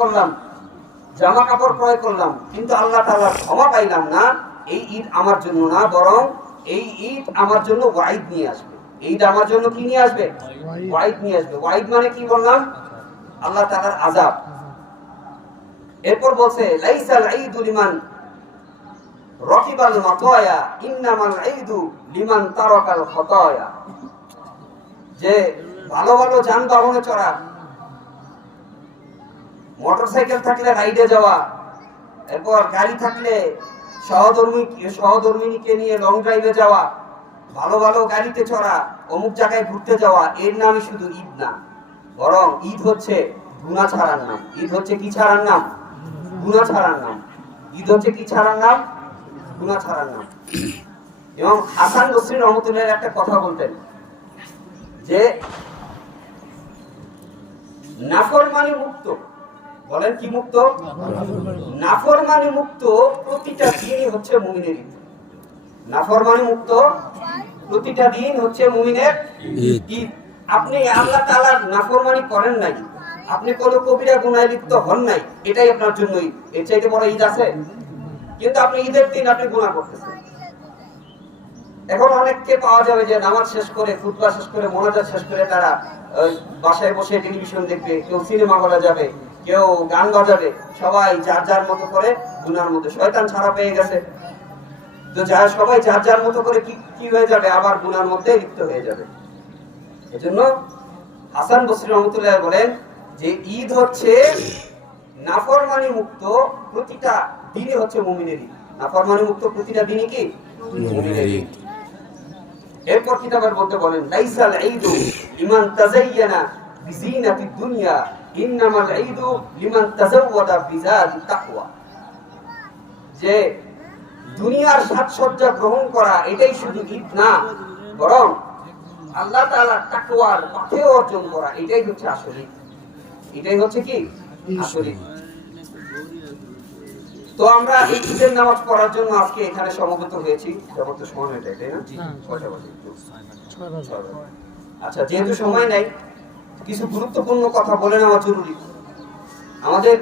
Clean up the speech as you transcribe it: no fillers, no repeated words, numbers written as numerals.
করলাম, জামা কাপড় ক্রয় করলাম, কিন্তু আল্লাহ তাআলা ক্ষমা পাইলাম না, এই ঈদ আমার জন্য না, বরং এই ঈদ আমার জন্য ওয়াইদ নিয়ে আসবে। ঈদ আমার জন্য কি নিয়ে আসবে? ওয়াইদ নিয়ে আসবে। ওয়াইদ মানে কি বললাম? আল্লাহ তাআলার আযাব। এরপর বলছে লাইসাল ঈদু লিমান রাকিবাল মাতায়া ইন্নামাল ঈদু লিমান তারাকাল খাতায়া। যে ভালো ভালো যানবাহনে চড়া, মোটরসাইকেল থাকলে রাইডে যাওয়া, এরপর গাড়ি থাকলে সহধর্মিনীকে নিয়ে লং ড্রাইভে যাওয়া, ভালো ভালো গাড়িতে চড়া, অমুক জায়গায় ঘুরতে যাওয়া, এর নামই শুধু ঈদ না, বরং ঈদ হচ্ছে গুনাহ ছাড়ার নাম। ঈদ হচ্ছে কি ছাড়ার নাম? গুনাহ ছাড়ার নাম। ঈদ হচ্ছে কি ছাড়ার নাম? গুনাহ ছাড়ার নাম। এবং হাসান বসরি রহমতুল্লাহ একটা কথা বলতেন যে নাফরমানি মুক্ত, বলেন কি মুক্ত? নাফরমানি মুক্ত প্রতিটা দিনই হচ্ছে মুমিনের ঈদ। নাফরমানি মুক্ত প্রতিটা দিন হচ্ছে মুমিনের ঈদ। আপনি আল্লাহ তাআলার নাফরমানি করেন নাই, আপনি কোনো কবিরা গুনাহে লিপ্ত হন নাই, এটাই আপনার জন্য ঈদ। এর চাইতে বড় ঈদ আছে? কিন্তু আপনি ঈদের দিন আপনি গুনাহ করতেছেন। এখন অনেককে পাওয়া যাবে যে নামাজ শেষ করে, খুতবা শেষ করে, মোনাজাত শেষ করে তারা বাসায় বসে টেলিভিশন দেখবে, কেউ সিনেমা করা যাবে, কেউ গান বাজাবে, সবাই যার যার মতো করে গুনার মধ্যে। শয়তান ছাড়া পেয়ে গেছে, তো যারা সবাই যার যার মতো করে কি হয়ে যাবে, আবার গুনার মধ্যে লিপ্ত হয়ে যাবে। এজন্য হাসান বসরি রহমতুল্লাহ বলেন যে ঈদ হচ্ছে নাফরমানি মুক্ত প্রতিটা দিনই হচ্ছে মুমিনের ঈদ। নাফরমানি মুক্ত প্রতিটা দিনই কি মুমিনের ঈদ। এরপর কিতাবের মধ্যে বলেন লাইসাল ঈদু লিমান তাযায়্যানা বিজিনাতিদ দুনিয়া ইন্নামাল ঈদু লিমান তাযাওয়াদা বিজাতিত তাকওয়া। যে দুনিয়ার সাজসজ্জা গ্রহণ করা এটাই শুধু ঈদ না, বরং আল্লাহ তাআলার তাকওয়ার পথে অর্জন করা এটাই হচ্ছে আসল ঈদ। এটাই হচ্ছে কি আসল ঈদ। তো আমরা এই ঈদের নামাজ পড়ার জন্য আজকে এখানে সমবেত হয়েছি। যত সময় হয়ে যায়, তাই না? কয়টা বাজে? আচ্ছা, যেহেতু সময় নাই, কিছু গুরুত্বপূর্ণ কথা বলে নেওয়া জরুরি। আমাদের